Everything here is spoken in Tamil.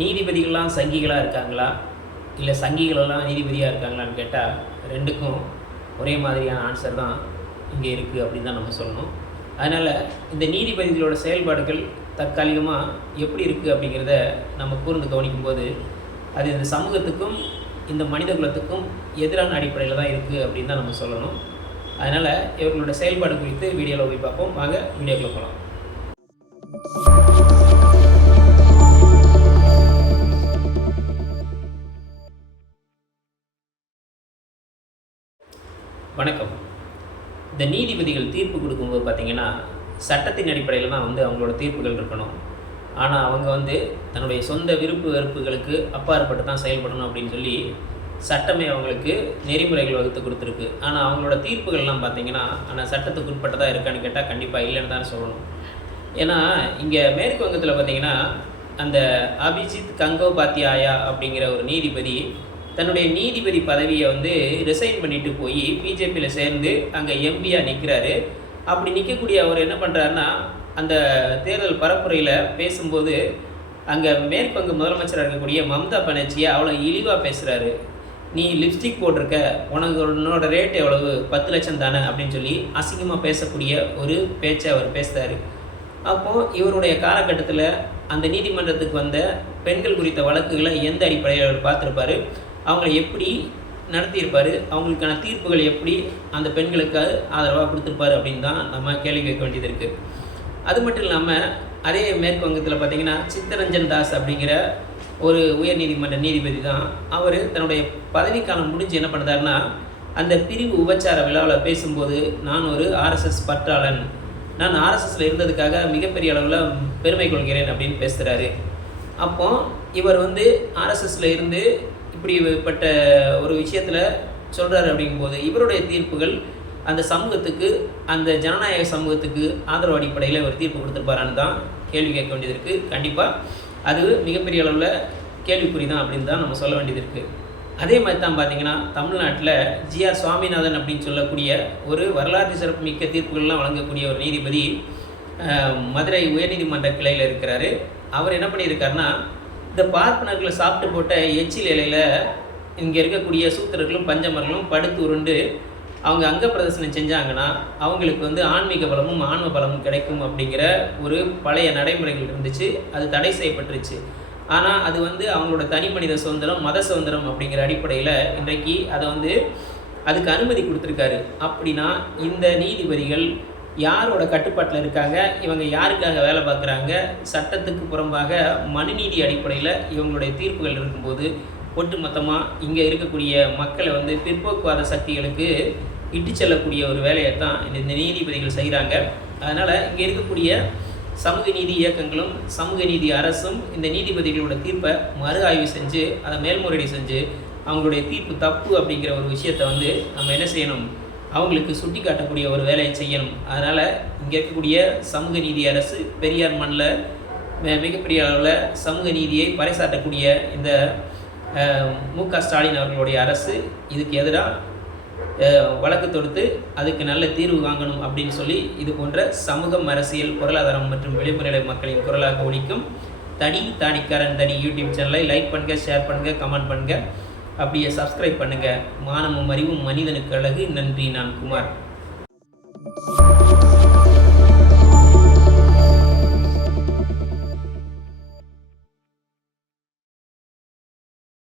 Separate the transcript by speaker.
Speaker 1: நீதிபதிகள்லாம் சங்கிகளாக இருக்காங்களா? இல்லை சங்கிகளெல்லாம் நீதிபதியாக இருக்காங்களான்னு கேட்டால் ரெண்டுக்கும் ஒரே மாதிரியான ஆன்சர் தான் இங்கே இருக்குது அப்படின்னு தான் நம்ம சொல்லணும். அதனால் இந்த நீதிபதிகளோட செயல்பாடுகள் தற்காலிகமாக எப்படி இருக்குது அப்படிங்கிறத நம்ம கூர்ந்து கவனிக்கும்போது அது இந்த சமூகத்துக்கும் இந்த மனித குலத்துக்கும் எதிரான அடிப்படையில் தான் இருக்குது அப்படின்னு தான் நம்ம சொல்லணும். அதனால் இவர்களோட செயல்பாடு குறித்து வீடியோவில் போய் பார்ப்போம். வாங்க வீடியோக்குள்ளே போகலாம் வணக்கம். இந்த நீதிபதிகள் தீர்ப்பு கொடுக்கும்போது பார்த்திங்கன்னா சட்டத்தின் அடிப்படையில் தான் வந்து அவங்களோட தீர்ப்புகள் இருக்கணும். ஆனால் அவங்க வந்து தன்னுடைய சொந்த விருப்பு வெறுப்புகளுக்கு அப்பாற்பட்டு தான் செயல்படணும் அப்படின்னு சொல்லி சட்டமே அவங்களுக்கு நெறிமுறைகள் வகுத்து கொடுத்துருக்கு. ஆனால் அவங்களோட தீர்ப்புகள்லாம் பார்த்திங்கன்னா ஆனால் சட்டத்துக்கு உட்பட்டதாக இருக்கான்னு கேட்டால் கண்டிப்பாக இல்லைன்னு தான் சொல்லணும். ஏன்னா இங்கே மேற்கு வங்கத்தில் பார்த்திங்கன்னா அந்த அபிஜித் கங்கோபாத்தியாயா அப்படிங்கிற ஒரு நீதிபதி தன்னுடைய நீதிபதி பதவியை வந்து ரிசைன் பண்ணிட்டு போய் பிஜேபியில் சேர்ந்து அங்கே எம்பியாக நிற்கிறாரு அப்படி நிற்கக்கூடிய அவர் என்ன பண்ணுறாருன்னா அந்த தேர்தல் பரப்புரையில் பேசும்போது அங்கே மேற்பங்கு முதலமைச்சராக இருக்கக்கூடிய மம்தா பானர்ஜியை அவ்வளோ இழிவாக பேசுகிறாரு நீ லிப்ஸ்டிக் போட்டிருக்க உனக்கு உன்னோட ரேட் எவ்வளவு? பத்து லட்சம் தானே? அப்படின்னு சொல்லி அசிங்கமாக பேசக்கூடிய ஒரு பேச்சை அவர் பேசுகிறாரு அப்போது இவருடைய காலகட்டத்தில் அந்த நீதிமன்றத்துக்கு வந்த பெண்கள் குறித்த வழக்குகளை எந்த அடிப்படையில் அவர் பார்த்துருப்பாரு? அவங்கள எப்படி நடத்தியிருப்பார் அவங்களுக்கான தீர்ப்புகள் எப்படி அந்த பெண்களுக்கு ஆதரவாக கொடுத்துருப்பாரு அப்படின்னு தான் நம்ம கேள்வி கேட்க வேண்டியது இருக்குது அது மட்டும் இல்லாமல் அதே மேற்கு வங்கத்தில் பார்த்திங்கன்னா சித்தரஞ்சன் தாஸ் அப்படிங்கிற ஒரு உயர் நீதிமன்ற நீதிபதி தான் அவர் தன்னுடைய பதவிக்காலம் முடிஞ்சு என்ன பண்ணுறாருன்னா அந்த பிரிவு உபச்சார விழாவில் பேசும்போது நான் ஒரு ஆர்எஸ்எஸ் பற்றாளன். நான் ஆர்எஸ்எஸில் இருந்ததுக்காக மிகப்பெரிய அளவில் பெருமை கொள்கிறேன் அப்படின்னு பேசுகிறாரு அப்போ இவர் வந்து ஆர்எஸ்எஸில் இருந்து இப்படிப்பட்ட ஒரு விஷயத்தில் சொல்கிறாரு அப்படிங்கும்போது இவருடைய தீர்ப்புகள் அந்த சமூகத்துக்கு அந்த ஜனநாயக சமூகத்துக்கு ஆதரவு அடிப்படையில் இவர் தீர்ப்பு கொடுத்துருப்பாரான்னு தான் கேள்வி கேட்க வேண்டியது இருக்குது கண்டிப்பாக அது மிகப்பெரிய அளவில் கேள்விக்குறி தான் அப்படின்னு தான் நம்ம சொல்ல வேண்டியது இருக்குது அதே மாதிரி தான் பார்த்தீங்கன்னா தமிழ்நாட்டில் ஜிஆர் சுவாமிநாதன் அப்படின்னு சொல்லக்கூடிய ஒரு வரலாற்று சிறப்பு மிக்க தீர்ப்புகள்லாம் வழங்கக்கூடிய ஒரு நீதிபதி மதுரை உயர்நீதிமன்ற கிளையில் இருக்கிறாரு. அவர் என்ன பண்ணியிருக்காருன்னா இந்த பார்ப்பனர்களை சாப்பிட்டு போட்ட எச்சில் இலையில் இங்கே இருக்கக்கூடிய சூத்திரர்களும் பஞ்சமர்களும் படுத்து உருண்டு அவங்க அங்க பிரதர்சனம் செஞ்சாங்கன்னா அவங்களுக்கு வந்து ஆன்மீக பலமும் ஆன்ம பலமும் கிடைக்கும் அப்படிங்கிற ஒரு பழைய நடைமுறைகள் இருந்துச்சு. அது தடை செய்யப்பட்டுருச்சு. ஆனால் அது வந்து அவங்களோட தனி மனித சுதந்திரம் மத சுதந்திரம் அப்படிங்கிற அடிப்படையில் இன்றைக்கு அதை வந்து அதுக்கு அனுமதி கொடுத்துருக்காரு. அப்படின்னா இந்த நீதிபதிகள் யாரோட கட்டுப்பாட்டில் இருக்காங்க? இவங்க யாருக்காக வேலை பார்க்குறாங்க? சட்டத்துக்கு புறம்பாக மனுநீதி அடிப்படையில் இவங்களுடைய தீர்ப்புகள் இருக்கும்போது ஒட்டுமொத்தமாக இங்கே இருக்கக்கூடிய மக்களை வந்து பிற்போக்குவாத சக்திகளுக்கு இட்டு செல்லக்கூடிய ஒரு வேலையை தான் இந்த நீதிபதிகள் செய்கிறாங்க அதனால் இங்கே இருக்கக்கூடிய சமூக நீதி இயக்கங்களும் சமூக நீதி அரசும் இந்த நீதிபதிகளோட தீர்ப்பை மறு ஆய்வு செஞ்சு அதை மேல்முறையீடு செஞ்சு அவங்களுடைய தீர்ப்பு தப்பு அப்படிங்கிற ஒரு விஷயத்தை வந்து நம்ம என்ன செய்யணும்? அவங்களுக்கு சுட்டி காட்டக்கூடிய ஒரு வேலையை செய்யணும். அதனால் இங்கே இருக்கக்கூடிய சமூக நீதி அரசு பெரியார் மண்ணில் மிகப்பெரிய அளவில் சமூக நீதியை பறைசாற்றக்கூடிய இந்த மு க ஸ்டாலின் அவர்களுடைய அரசு இதுக்கு எதிராக வழக்கு தொடுத்து அதுக்கு நல்ல தீர்வு வாங்கணும் அப்படின்னு சொல்லி இது போன்ற சமூகம் அரசியல் பொருளாதாரம் மற்றும் விளிம்புநிலை மக்களின் குரலாக ஒழிக்கும் தனி தானிக்காரன் தனி யூடியூப் சேனலை லைக் பண்ணுங்க ஷேர் பண்ணுங்கள் கமெண்ட் பண்ணுங்கள் அப்படியே சப்ஸ்கிரைப் பண்ணுங்க. மானமும் அறிவும் மனிதனுக்கு அழகு. நன்றி நான் குமார்.